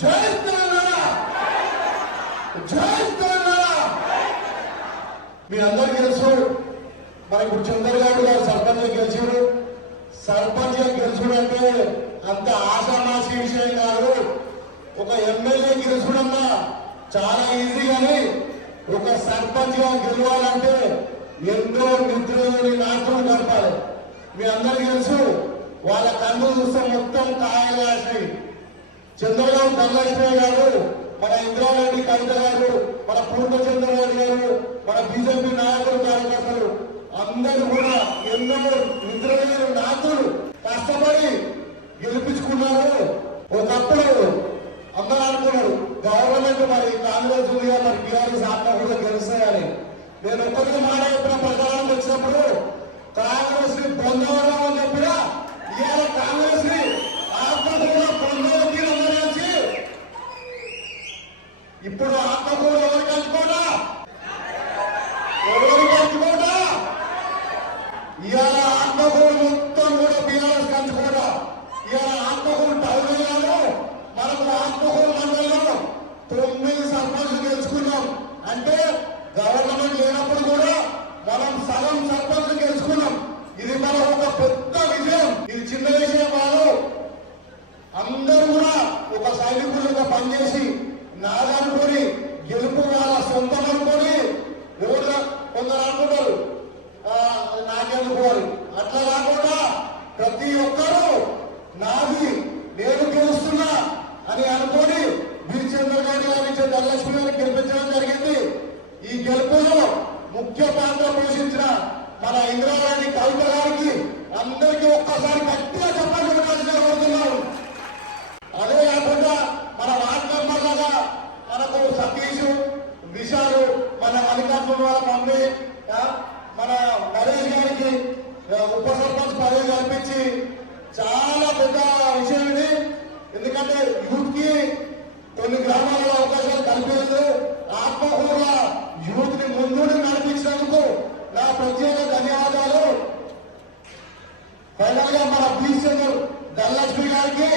జై తెలంగాణ, జై తెలంగాణ. మీ అందరికీ తెలుసు, మరి ఇప్పుడు చంద్రబాబు గారు సర్పంచ్ గెలిచారు. సర్పంచ్ గెలుచుడు అంటే అంత ఆషామాషి విషయం కాదు. ఒక ఎమ్మెల్యే గెలుచుడన్నా చాలా ఈజీ, కానీ ఒక సర్పంచ్ గా గెలవాలంటే ఎన్నో నిద్రలోని నాటులు గడపాలి. మీ అందరికీ తెలుసు, వాళ్ళ కన్ను చూస్తే మొత్తం కాయలు కాసినాయి. చంద్రబాబు ధనలక్ష్మి గారు, మన ఇంద్రారెడ్డి కవిత గారు, మన పూర్ణచంద్రరెడ్డి గారు, మన బీజేపీ నాయకులు కార్యకర్తలు అందరూ కూడా ఎన్నో నిద్రలేని నాయకులు కష్టపడి గెలిపించుకున్నారు. ఒకప్పుడు అందరూ అనుకున్నారు గవర్నమెంట్ మరి కాంగ్రెస్ ఉంది, మరి టీఆర్ఎస్ ఆత్మ కూడా గెలుస్తాయని. నేను ఒక్కరికి మాట చెప్పిన ప్రచారం వచ్చినప్పుడు కాంగ్రెస్ ని పొందవరం అని చెప్పినా, ఇవాళ కాంగ్రెస్ ని ఆత్మకూర పొందవచ్చి ఇప్పుడు ఆత్మకూర ఎవరు కలుసుకోడా, ఎవరు కలుసుకోడా. ఇవాళ ఆత్మకూరు మొత్తం కూడా బీఆర్ఎస్ కంచుకోడా. ఇవాళ ఆత్మకూరు టౌన్ అయ్యాము. మనకు ఆత్మకూరు మండలంలో 9 సర్పంచ్లు గెలుచుకున్నాం. అంటే గవర్నమెంట్ లేనప్పుడు కూడా మనం సగం సర్పంచ్లు గెలుచుకున్నాం. ఇది మనం ఒక పెద్ద విజయం. ఇది చిన్న విషయం కాదు. అందరూ కూడా ఒక సైనికులుగా పనిచేసి నాదనుకొని గెలుపు వాళ్ళ సొంతం అనుకొని, ఎవరు కొందరు అనుకుంటారు నాకెందుకోవాలి, అట్లా కాకుండా ప్రతి ఒక్కరూ నాది నేను గెలుస్తున్నా అని అనుకొని వీరచంద్రరెడ్డి గారి ధనలక్ష్మి గారిని గెలిపించడం జరిగింది. ఈ గెలుపులో ముఖ్య పాత్ర పోషించిన మన ఇంద్రారెడ్డి కవిత గారికి అందరికీ ఒక్కసారి గట్టిగా చెప్పాల్సిన కోరుతున్నాం. అదే కాకుండా మన వార్డు మెంబర్లుగా మనకు సతీష్, విశాలు, మన మల్లికార్జున వాళ్ళ మమ్మీ, మన నరేష్ గారికి ఉప సర్పంచ్ పదవి కల్పించి చాలా పెద్ద విషయం ఇది. ఎందుకంటే యూత్ కి కొన్ని గ్రామాల్లో అవకాశాలు కల్పించదు. ఆత్మకూర యూత్ ని ముందు నడిపించినందుకు నా ప్రత్యేక ధన్యవాదాలు. ఫైనల్ గా మన బీసీ ధనలక్ష్మి గారికి